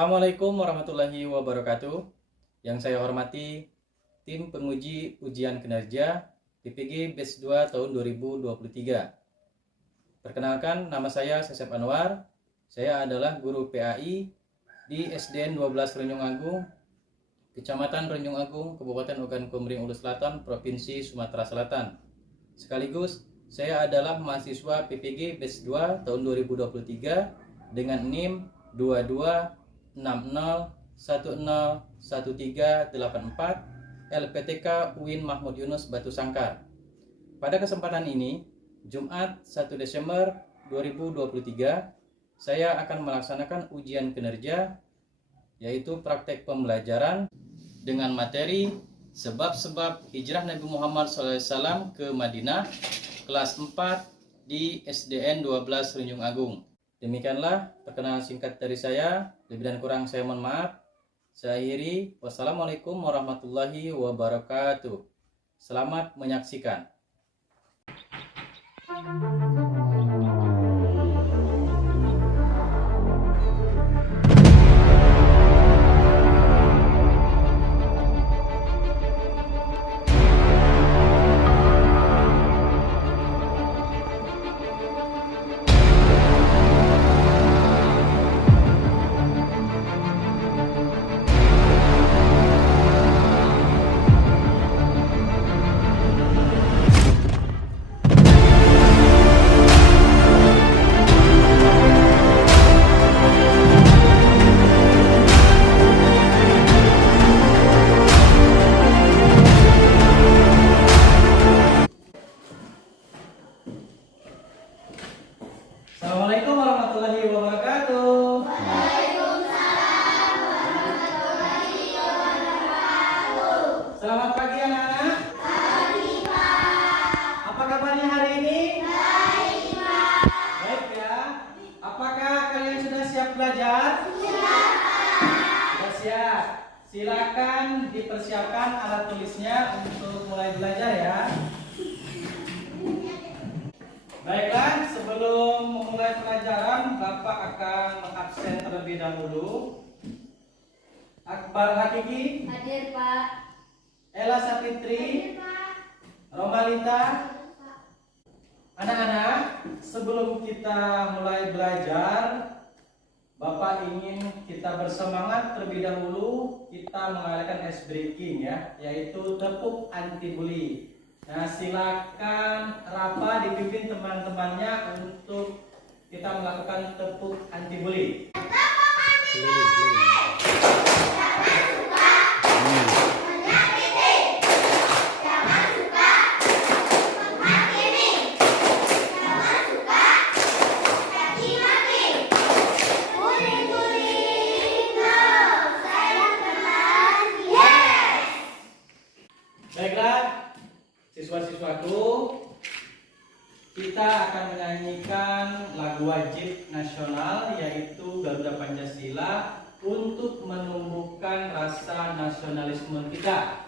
Assalamualaikum warahmatullahi wabarakatuh. Yang saya hormati tim penguji ujian kinerja PPG Batch 2 tahun 2023. Perkenalkan, nama saya Sesep Anwar. Saya adalah guru PAI di SDN 12 Renjong Agung, Kecamatan Renjong Agung, Kabupaten Ogan Komering Ulu Selatan, Provinsi Sumatera Selatan. Sekaligus saya adalah mahasiswa PPG Batch 2 tahun 2023 dengan NIM 2260101384 LPTK UIN Mahmud Yunus Batu Sangkar. Pada kesempatan ini, Jumat 1 Desember 2023, saya akan melaksanakan ujian kinerja, yaitu praktek pembelajaran dengan materi sebab-sebab hijrah Nabi Muhammad SAW ke Madinah, kelas 4 di SDN 12 Renjong Agung. Demikianlah perkenalan singkat dari saya. Lebih dan kurang saya mohon maaf. Saya akhiri. Wassalamualaikum warahmatullahi wabarakatuh. Selamat menyaksikan. Assalamualaikum warahmatullahi wabarakatuh. Waalaikumsalam warahmatullahi wabarakatuh. Selamat pagi anak-anak. Pagi Pak. Apa kabarnya hari ini? Baik Pak. Baik ya. Apakah kalian sudah siap belajar? Siap Pak. Sudah siap. Silakan dipersiapkan alat tulisnya untuk mulai belajar ya. Baiklah, sebelum memulai pelajaran, Bapak akan mengabsen terlebih dahulu. Akbar Hakiki, Hadir Pak. Ella Sapitri, Hadir Pak. Romalita. Anak-anak, sebelum kita mulai belajar, Bapak ingin kita bersemangat terlebih dahulu. Kita mengadakan ice breaking ya, yaitu tepuk anti bully. Nah, silakan Rafa dipimpin teman-temannya untuk kita melakukan tepuk anti bully. Baiklah, siswa-siswaku, kita akan menyanyikan lagu wajib nasional, yaitu Garuda Pancasila, untuk menumbuhkan rasa nasionalisme kita.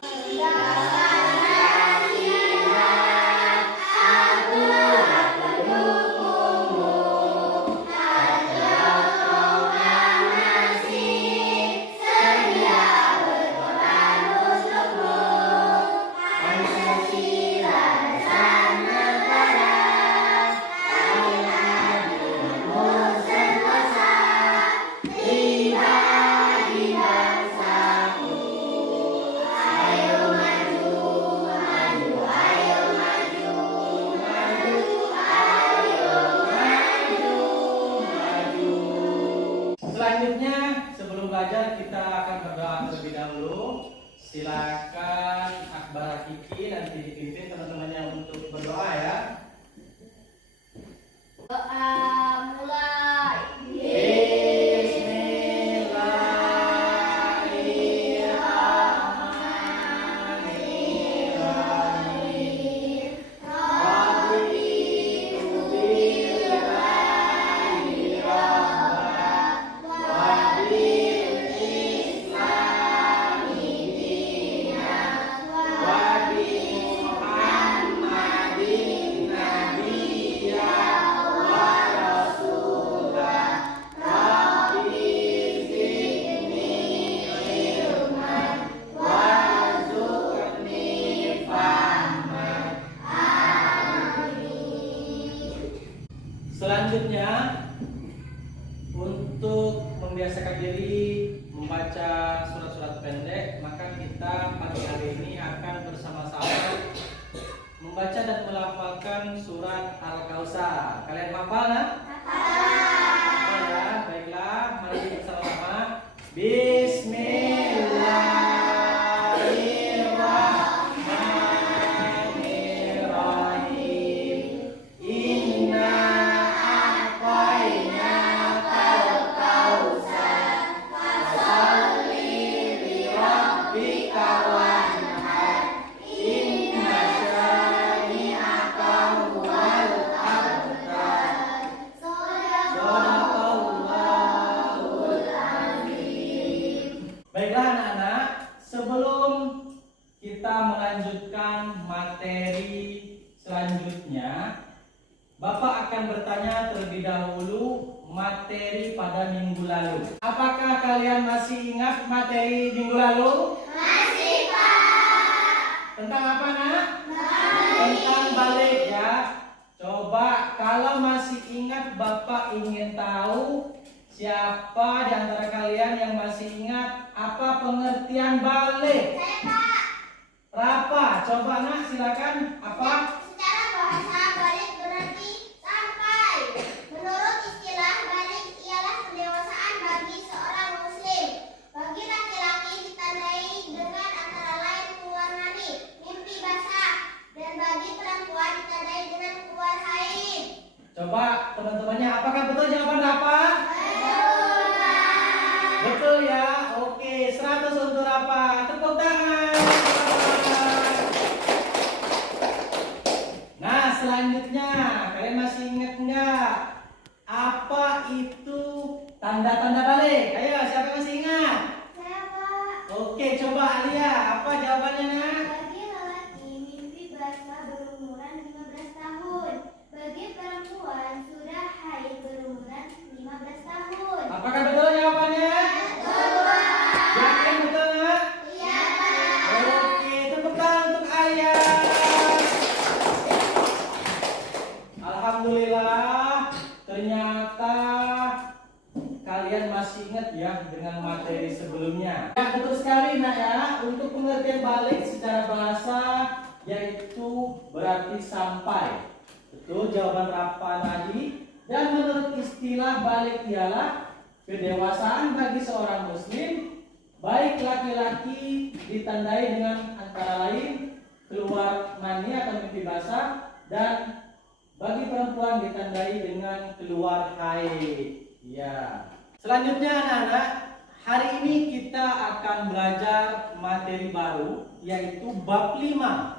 Selanjutnya, untuk membiasakan diri membaca surat-surat pendek, maka kita pagi hari ini akan bersama-sama membaca dan melafalkan surat Al-Kautsar. Kalian hafal ya? Hafal ya? Baiklah, mari bersama-sama. Bismillahirrahmanirrahim. Inna a'tainakal kautsar fasalli lirabbika wanhar. Inna syani'aka huwal abtar. Shadaqallahul azim. Baiklah anak-anak, sebelum kita melanjutkan materi selanjutnya, Bapak akan bertanya terlebih dahulu materi pada minggu lalu. Apakah kalian masih ingat materi minggu lalu? Masih, Pak. Tentang apa, Nak? Tentang balik ya. Coba kalau masih ingat, Bapak ingin tahu siapa di antara kalian yang masih ingat apa pengertian balik? Saya, Pak. Rapa, coba Nak silakan. Apa? Secara bahasa balik berarti sampai. Menurut istilah balik ialah pendewasaan bagi seorang muslim. Bagi laki-laki ditandai dengan antara lain keluar mani, mimpi basah, dan bagi perempuan ditandai dengan keluar haid. Coba teman-temannya, apakah betul jawaban Rapa? Betul, Pak. Betul ya. Oke, 100 untuk Rapa. Tepuk tangan. Nah, selanjutnya kalian masih ingat nggak apa itu tanda-tanda balik? Ayo, siapa yang masih ingat? Saya, Pak. Oke, coba Alia, apa jawabannya Nak? Bagi lelaki, mimpi basah berumuran 15 tahun. Bagi perempuan, sudah haid berumuran 15 tahun. Apakah betul jawabannya? Betul, Pak. Yakin betul Nak? Iya, Pak. Oke, tepuk tangan untuk Alia. Alhamdulillah, ternyata kalian masih ingat ya dengan materi sebelumnya. Ya, betul sekali Nak ya. Untuk pengertian balik secara bahasa yaitu berarti sampai. Betul jawaban Rapa tadi. Dan menurut istilah balik ialah kedewasaan bagi seorang muslim, baik laki-laki ditandai dengan antara lain keluar mani atau mimpi basah, dan bagi perempuan ditandai dengan keluar haid. Ya. Selanjutnya anak-anak, hari ini kita akan belajar materi baru yaitu bab 5.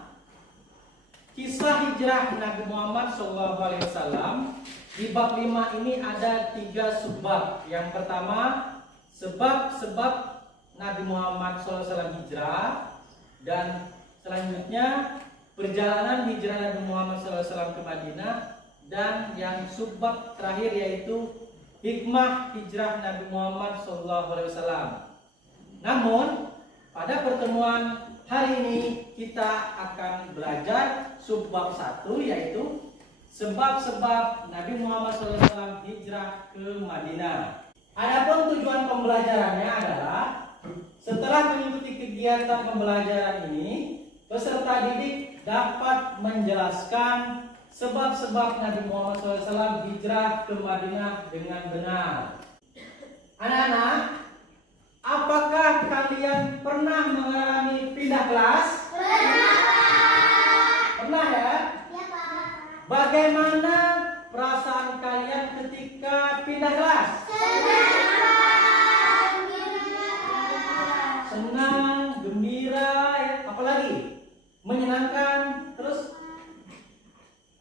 Kisah hijrah Nabi Muhammad SAW. Di bab 5 ini ada 3 subbab. Yang pertama, sebab-sebab Nabi Muhammad SAW hijrah, dan selanjutnya perjalanan hijrah Nabi Muhammad SAW ke Madinah, dan yang subbab terakhir yaitu hikmah hijrah Nabi Muhammad SAW. Namun pada pertemuan hari ini kita akan belajar subbab 1 yaitu sebab-sebab Nabi Muhammad SAW hijrah ke Madinah. Adapun tujuan pembelajarannya adalah setelah mengikuti kegiatan pembelajaran ini, peserta didik dapat menjelaskan sebab-sebab Nabi Muhammad SAW hijrah ke Madinah dengan benar. Anak-anak, apakah kalian pernah mengalami pindah kelas? Pernah, Pak. Pernah ya? Iya, Pak. Bagaimana perasaan kalian ketika pindah kelas? Senang, Pak. Senang, gembira, ya, apalagi? Menyenangkan, terus?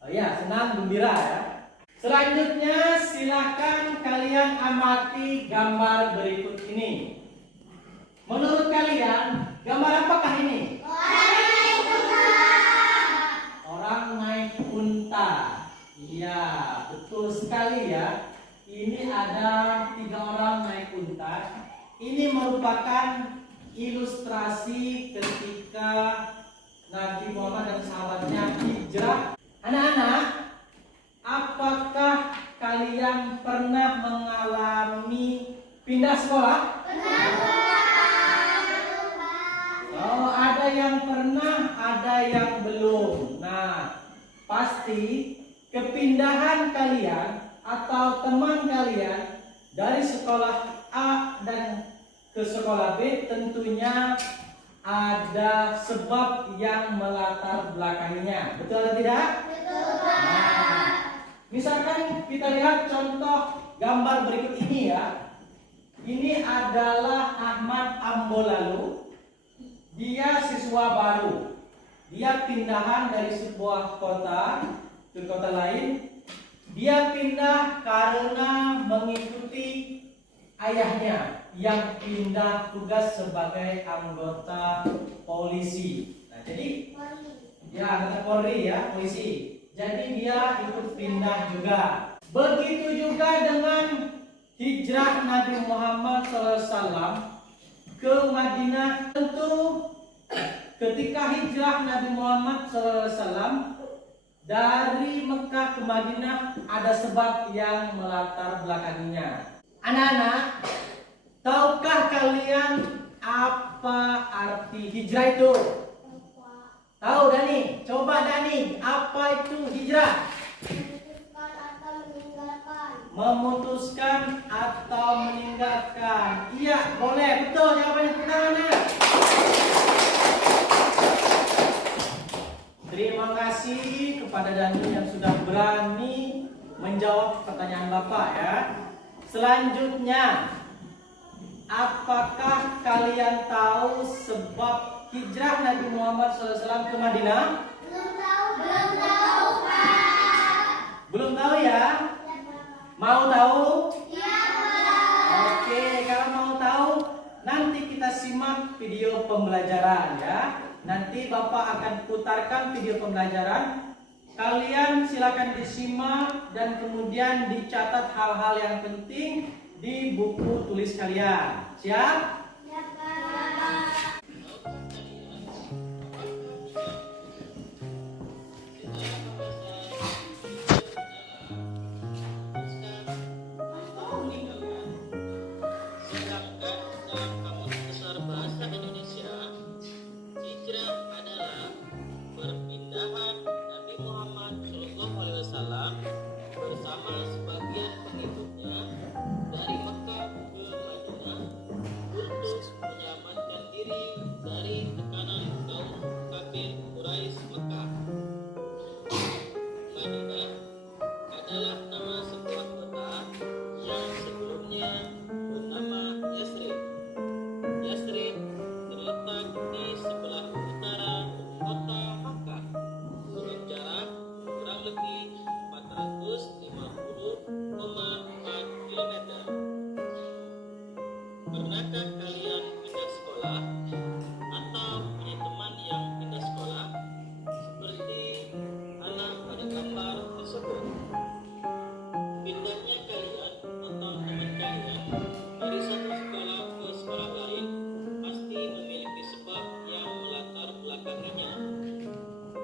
Oh ya, senang, gembira ya. Selanjutnya silakan kalian amati gambar berikut ini. Menurut kalian, gambar apakah ini? Orang naik unta. Iya, betul sekali ya. Ini ada 3 orang naik unta. Ini merupakan ilustrasi ketika Nabi Muhammad dan sahabatnya hijrah. Anak-anak, apakah kepindahan kalian atau teman kalian dari sekolah A dan ke sekolah B tentunya ada sebab yang melatar belakanginya. Betul atau tidak? Betul. Nah, misalkan kita lihat contoh gambar berikut ini ya. Ini adalah Ahmad Ambolalu. Dia siswa baru. Dia pindahan dari sebuah kota ke kota lain. Dia pindah karena mengikuti ayahnya yang pindah tugas sebagai anggota polisi. Nah, jadi ya anggota Polri ya, polisi. Jadi dia ikut pindah juga. Begitu juga dengan hijrah Nabi Muhammad SAW ke Madinah. Tentu ketika hijrah Nabi Muhammad SAW dari Mekah ke Madinah ada sebab yang melatar belakanginya. Anak-anak, tahukah kalian apa arti hijrah itu? Tahu Dani? Coba Dani, apa itu hijrah? Memutuskan atau meninggalkan. Memutuskan atau meninggalkan. Iya, boleh. Betul jawabannya. Tepuk tangan ya. Terima kasih kepada Dani yang sudah berani menjawab pertanyaan Bapak ya. Selanjutnya, apakah kalian tahu sebab hijrah Nabi Muhammad SAW ke Madinah? Belum tahu. Belum tahu, Pak. Belum tahu ya? Ya, Pak. Mau tahu? Ya, Pak. Oke, kalau mau tahu nanti kita simak video pembelajaran ya. Nanti Bapak akan putarkan video pembelajaran. Kalian silakan disimak dan kemudian dicatat hal-hal yang penting di buku tulis kalian. Siap? Ya, Pak. Sedangkan dalam Kamus Besar Bahasa Indonesia, hijrah adalah perpindahan Nabi Muhammad SAW bersama sebagian pengikutnya dari Mekah ke Madinah untuk menyelamatkan diri dari tekanan kaum kafir Quraisy Mekah. Madinah adalah nama sebuah kota yang sebelumnya bernama Yasrib. Yasrib terletak di sebelah utara kota Makkah dengan jarak kurang lebih 450,4 km. Pernahkah kalian pindah sekolah atau punya teman yang pindah sekolah? Seperti anak pada gambar tersebut. Pindahnya kalian atau teman kalian dari satu sekolah ke sekolah lain pasti memiliki sebab yang melatar belakanginya.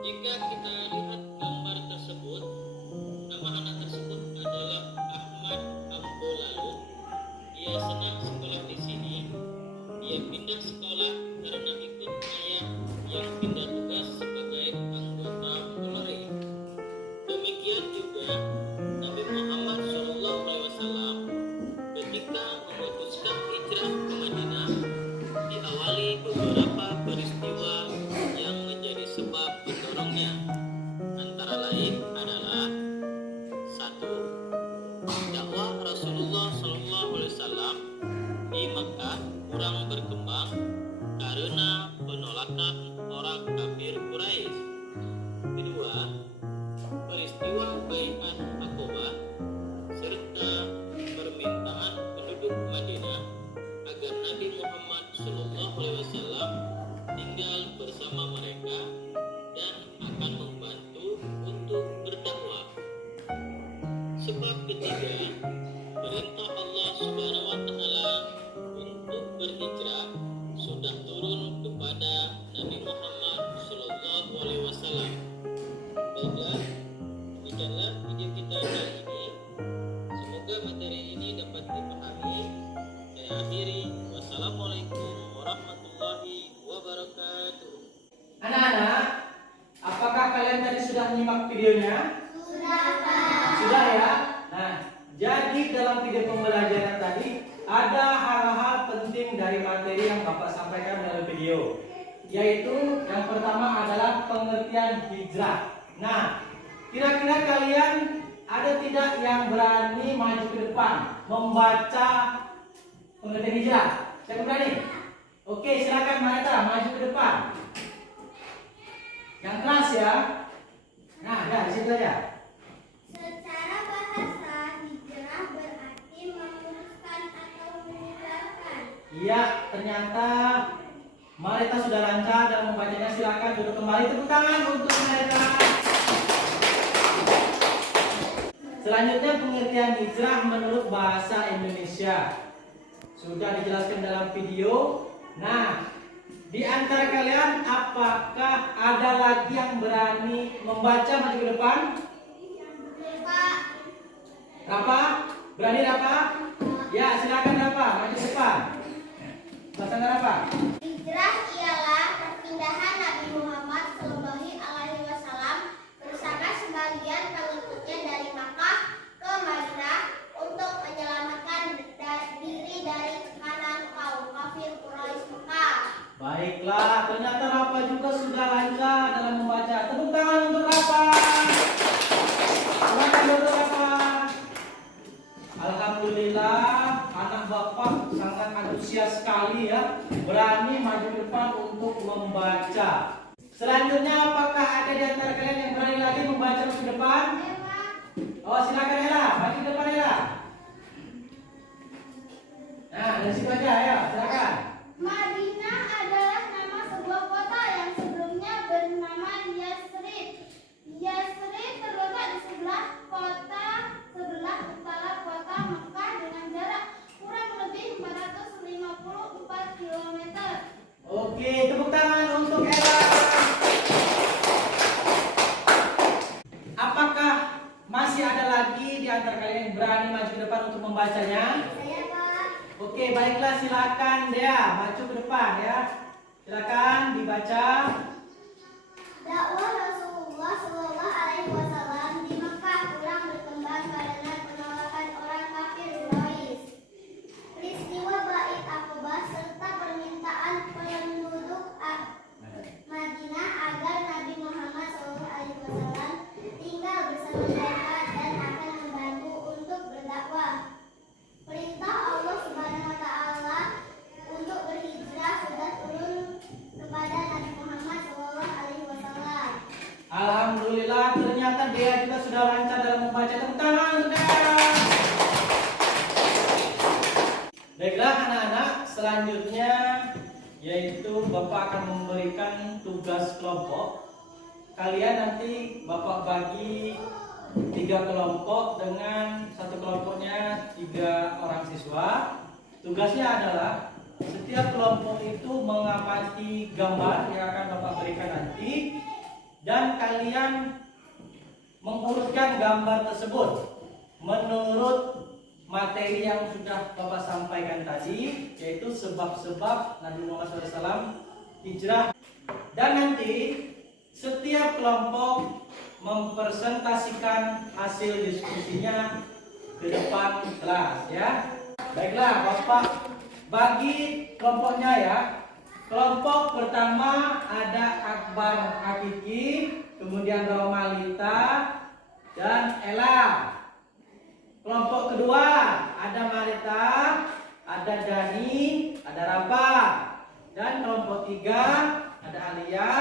Jika kita lihat gambar tersebut, nama anak tersebut adalah Ahmad Ambolalu. Dia senang sekolah di sini. Dia pindah sekolah karena ikut ayah yang pindah tugas sebagai anggota Polri. Demikian juga Nabi Muhammad SAW ketika memutuskan hijrah ke Madinah diawali beberapa peristiwa yang menjadi sebab mendorongnya. Antara lain adalah 1. Dakwah Rasulullah SAW di Mekah kurang berkembang karena penolakan orang kafir Quraisy. Kedua, peristiwa Bai'at Aqabah serta permintaan penduduk Madinah agar Nabi Muhammad SAW tinggal bersama mereka dan akan membantu untuk berdakwah. Sebab ketiga, perintah Allah Subhanahu wa taala untuk berhijrah sudah turun kepada Nabi Muhammad SAW. Baiklah, demikianlah video kita kali ini. Semoga materi ini dapat dipahami. Saya akhiri. Wassalamualaikum warahmatullahi wabarakatuh. Anak-anak, apakah kalian tadi sudah nyimak videonya? Sudah, dalam video pembelajaran tadi ada hal-hal penting dari materi yang Bapak sampaikan dalam video, yaitu yang pertama adalah pengertian hijrah. Nah, kira-kira kalian ada tidak yang berani maju ke depan membaca pengertian hijrah? Siapa berani? Oke, silakan Marita maju ke depan. Yang keras ya. Nah, ya di situ aja. Secara bahasa, hijrah berarti meluruskan atau meninggalkan. Iya, ternyata Marita sudah lancar dalam membacanya. Silakan duduk kembali. Tepuk tangan untuk Marita. Selanjutnya pengertian hijrah menurut bahasa Indonesia. Sudah dijelaskan dalam video. Nah, di antara kalian apakah ada lagi yang berani membaca maju ke depan? Pak, Rafa? Berani Rafa? Ya, silakan Rafa, maju ke depan. Bahasa Rafa. hijrah ialah perpindahan Nabi Muhammad SAW bersama sebagian pengikutnya dari Makkah ke Madinah untuk menyelamatkan diri dari tekanan kaum kafir Quraisy Mekah. Baiklah, ternyata Rafa juga sudah lancar dalam membaca. Tepuk tangan untuk Rafa. Silakan untuk Rafa. Alhamdulillah, anak Bapak sangat antusias sekali ya, berani maju ke depan untuk membaca. Selanjutnya, apakah ada di antara kalian yang berani lagi membaca ke depan? Oh, silakan Ella, maju ke depan Ella. Nah, dari situ aja ya, silakan. Madinah adalah nama sebuah kota yang sebelumnya bernama Yasrib. Yasrib terletak di sebelah utara kota Mekah dengan jarak kurang lebih 454 km. Oke, tepuk tangan untuk Ella. Apakah masih ada lagi di antara kalian yang berani maju ke depan untuk membacanya? Saya Pak. Oke, baiklah, silakan Dea maju ke depan ya. Silakan dibaca. Dakwah Rasulullah SAW di Mekah kurang berkembang karena penolakan orang kafir Quraisy. Peristiwa Bait Aqabah serta permintaan penduduk Madinah agar Nabi Muhammad SAW tinggal bersama mereka dan akan membantu untuk berdakwah. Perintah Allah Subhanahu wa Ta'ala untuk berhijrah sudah turun kepada Nabi Muhammad SAW. Alhamdulillah, ternyata Dea juga sudah lancar dalam membaca. Tepuk tangan untuk Dea. Baiklah anak-anak, selanjutnya yaitu Bapak akan memberikan tugas kelompok. Kalian nanti Bapak bagi 3 kelompok dengan satu kelompoknya 3 orang siswa. Tugasnya adalah setiap kelompok itu mengamati gambar yang akan Bapak berikan nanti, dan kalian mengurutkan gambar tersebut menurut materi yang sudah Bapak sampaikan tadi, yaitu sebab-sebab Nabi Muhammad SAW hijrah. Dan nanti setiap kelompok mempresentasikan hasil diskusinya ke depan kelas ya. Baiklah, Bapak bagi kelompoknya ya. Kelompok pertama ada Akbar Hakiki, kemudian Romalita dan Ella. Kelompok kedua ada Marita, ada Dani, ada Rafa. Dan kelompok 3 ada Alia,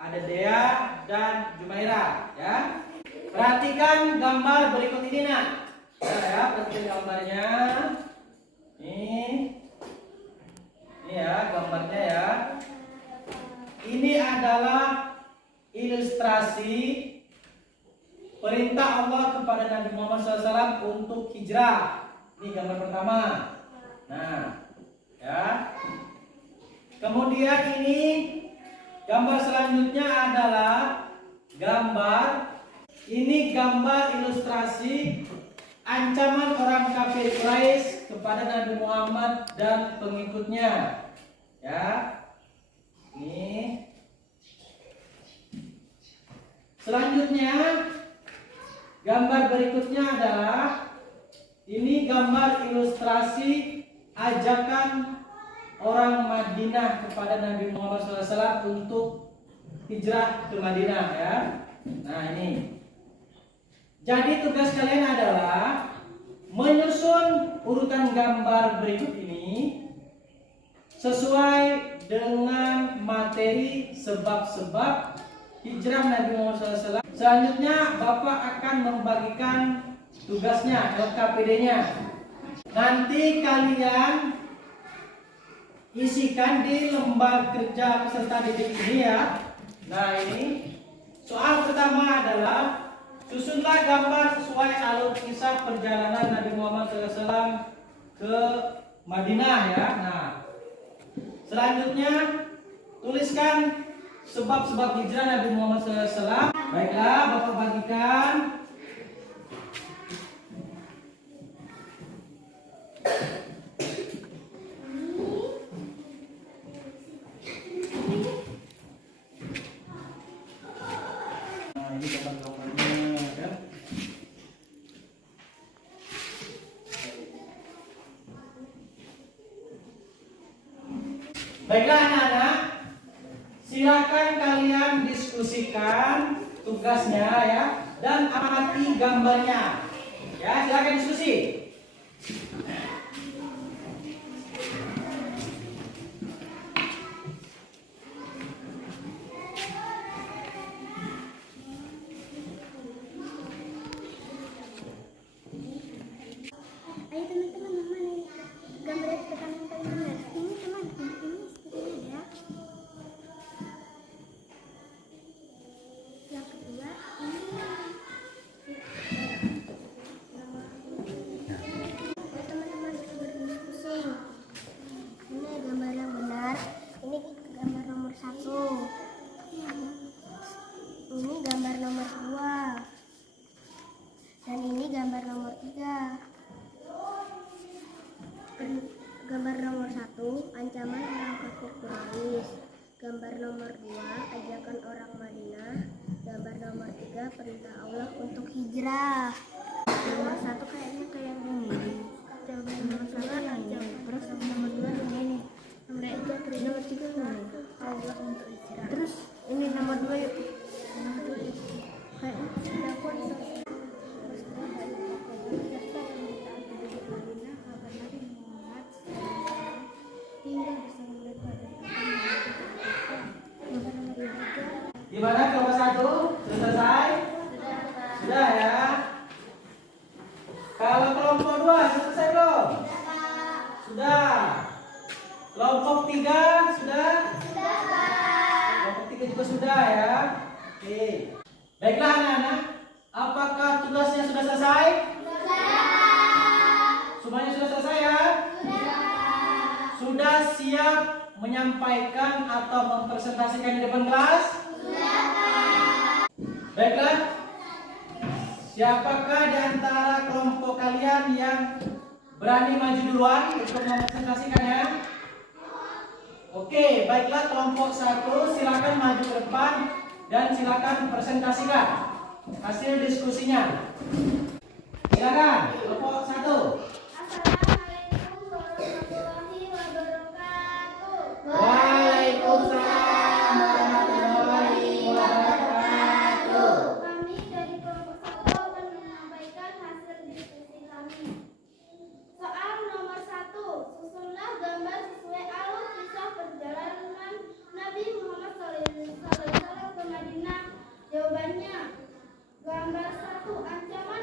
ada Dea dan Jumaira ya. Perhatikan gambar berikut ini nak. Ya, perhatikan gambarnya. Ini ya gambarnya ya. Ini adalah ilustrasi perintah Allah kepada Nabi Muhammad SAW untuk hijrah. Ini gambar pertama. Nah, ya. Kemudian ini gambar selanjutnya adalah gambar ilustrasi ancaman orang kafir Quraisy kepada Nabi Muhammad dan pengikutnya. Ya. Ini. Selanjutnya gambar berikutnya adalah Ini gambar ilustrasi ajakan orang Madinah kepada Nabi Muhammad SAW untuk hijrah ke Madinah ya. Nah ini. Jadi tugas kalian adalah menyusun urutan gambar berikut ini sesuai dengan materi sebab-sebab hijrah Nabi Muhammad SAW. Selanjutnya Bapak akan membagikan tugasnya ke KPD-nya. Nanti kalian isikan di lembar kerja peserta didik ini ya. Nah ini soal pertama adalah susunlah gambar sesuai alur kisah perjalanan Nabi Muhammad SAW ke Madinah ya. Nah selanjutnya tuliskan sebab-sebab hijrah Nabi Muhammad SAW. Baiklah, Bapak bagikan. Nah, ini gambar-gambarnya ya. Baiklah anak-anak, silakan kalian diskusikan tugasnya ya dan amati gambarnya. Ya, silakan diskusi. Ayo teman-teman, mana nih gambar yang pertama yang paling benar? Ini teman, ini seperti ya. Yang kedua ini. Ayo teman-teman, kita berdiskusi. Ini gambar yang benar. Ini gambar nomor 1. Ini gambar nomor 2. Dan ini gambar nomor 3. Gambar nomor 1, ancaman orang kafir Quraisy. Gambar nomor 2, ajakan orang Madinah. Gambar nomor 3, perintah Allah untuk hijrah. Nomor 1 kayaknya kayak ini. Gambar nomor 1 ajakan. Terus nomor 2 ini. Nomor 3 ini. Allah untuk hijrah. Terus ini nomor 2 yuk. Nomor 2 yuk. Kayaknya aku Gimana kelompok 1? Sudah selesai? Sudah ya. Kalau kelompok 2 sudah selesai belum? Sudah. Kelompok 3 sudah? Kelompok 3 juga sudah ya. Oke. Baiklah anak-anak, apakah tugasnya sudah selesai? Semuanya sudah selesai ya? Sudah siap menyampaikan atau mempresentasikan di depan kelas? Baiklah, siapakah di antara kelompok kalian yang berani maju duluan untuk mempresentasikannya? Oke, baiklah kelompok 1 silakan maju ke depan dan silakan presentasikan hasil diskusinya. Silakan kelompok 1. Assalamualaikum warahmatullahi wabarakatuh. Waalaikumsalam warahmatullahi wabarakatuh. Kami dari kelompok 1 akan menyampaikan hasil diskusi kami. Soal nomor 1, susunlah gambar sesuai alur kisah perjalanan Nabi Muhammad SAW ke Madinah. Jawabannya, gambar 1, ancaman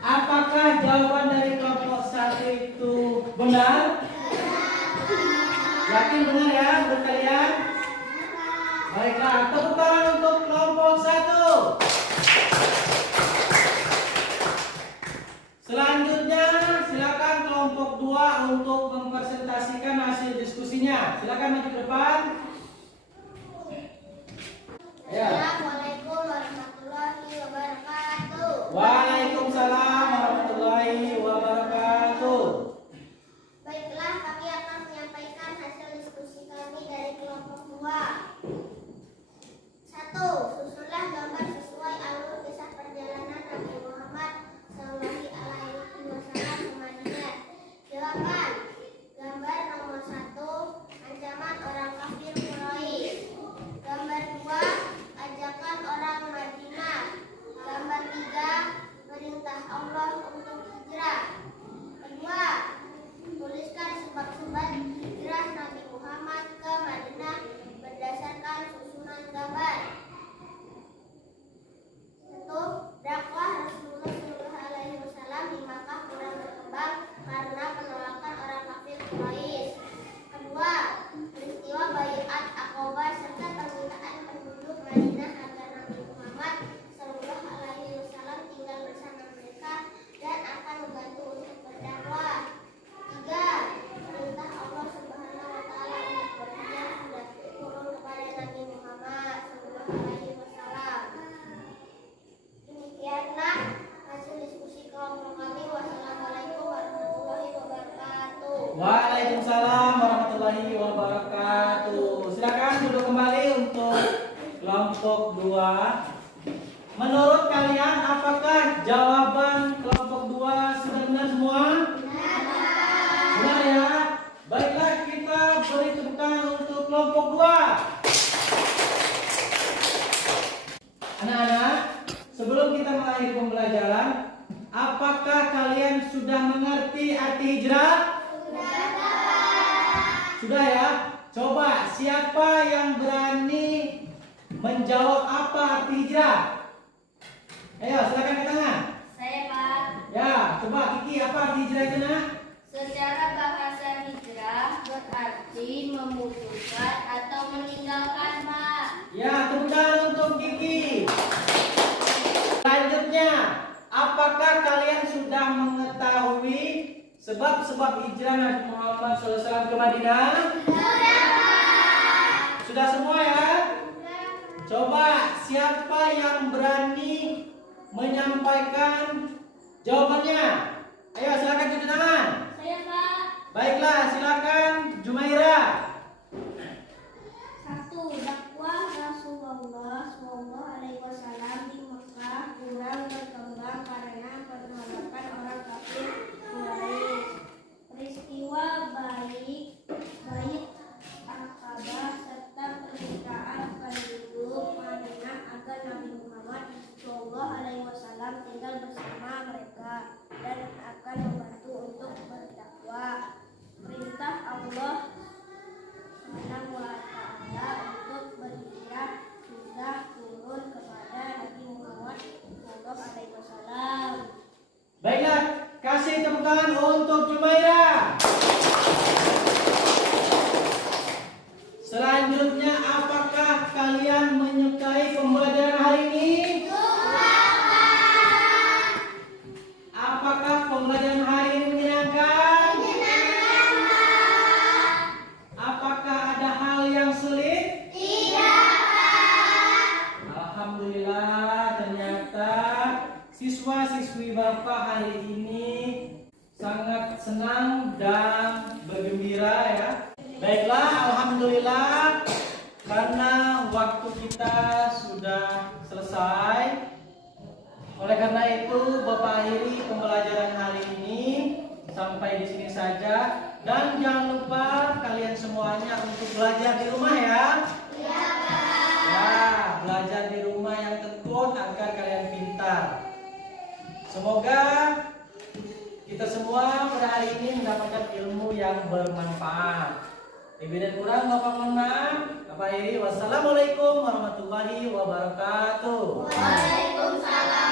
Apakah jawaban dari kelompok 1 itu benar? Yakin benar ya menurut kalian? Baiklah, tepuk tangan untuk kelompok 1. Selanjutnya silakan kelompok 2 untuk mempresentasikan hasil diskusinya. Silakan maju ke depan. Ya. Assalamualaikum warahmatullahi wabarakatuh. Waalaikumsalam warahmatullahi wabarakatuh. Baiklah, kami akan menyampaikan hasil diskusi kami dari kelompok 2. 1. Susunlah gambar sesuai alur kisah perjalanan Nabi Muhammad SAW ke Madinah. Jawaban. Gambar nomor 1, ancaman orang kafir Quraisy. Gambar 2, ajakan orang Madinah. Gambar 3, perintah Allah untuk hijrah. Kedua, tuliskan sebab-sebab hijrah Nabi Muhammad ke Madinah berdasarkan susunan gambar. 1. Dakwah Rasulullah SAW di Makkah kurang berkembang karena penolakan orang kafir Quraisy. Kedua, peristiwa Baiat Aqabah serta permintaan penduduk Madinah agar Nabi Muhammad SAW tinggal bersama mereka dan akan membantu untuk berdakwah. 3. Perintah Allah Subhanahu wa taala untuk berhijrah sudah turun kepada Nabi Muhammad SAW. Demikianlah hasil diskusi kelompok kami. Wassalamualaikum warahmatullahi wabarakatuh. Waalaikumsalam warahmatullahi wabarakatuh. Silakan duduk kembali untuk kelompok 2. Menurut kalian apakah jawaban kelompok 2 sudah benar semua? Benar ya? Baiklah, kita beri tepuk tangan untuk kelompok 2. Anak-anak, sebelum kita mengakhiri pembelajaran, apakah kalian sudah mengerti arti hijrah? Sudah ya? Coba siapa yang berani menjawab apa arti hijrah? Ayo, silakan ke tangan. Saya, Pak. Ya, coba Kiki, apa arti hijrah itu, Nak? Secara bahasa hijrah berarti memutuskan atau meninggalkan, Pak. Ya, tepuk tangan untuk Kiki. Selanjutnya, apakah kalian sudah mengetahui sebab-sebab hijrah Nabi Muhammad SAW ke Madinah? Sudah semua ya? Coba siapa yang berani menyampaikan jawabannya? Ayo, silakan cuci tangan. Saya, Pak. Baiklah, silakan Jumaira. 1. Dakwah Rasulullah SAW di Mekah kurang berkembang karena penolakan orang kafir Quraisy. Peristiwa Bait Aqabah serta permintaan penduduk Madinah agar Nabi Muhammad SAW tinggal bersama mereka dan akan membantu untuk berdakwah. Perintah Allah Subhanahu wa taala untuk berhijrah sudah turun kepada Nabi Muhammad SAW. Baiklah, kasih tepuk tangan untuk Jumaira. Selanjutnya, apakah kalian menyukai pembelajaran hari ini? Apakah pembelajaran hari ini menyenangkan? Apakah ada hal yang sulit? Alhamdulillah, ternyata siswa-siswi Bapak hari ini sangat senang dan bergembira ya. Baiklah, alhamdulillah, karena waktu kita sudah selesai. Oleh karena itu, Bapak akhiri pembelajaran hari ini sampai di sini saja. Dan jangan lupa kalian semuanya untuk belajar di rumah ya. Iya, Pak. Ya, belajar di rumah yang tekun agar kalian pintar. Semoga kita semua pada hari ini mendapatkan ilmu yang bermanfaat. Lebih dan kurang Bapak mohon maaf. Bapak akhiri, wassalamualaikum warahmatullahi wabarakatuh. Waalaikumsalam.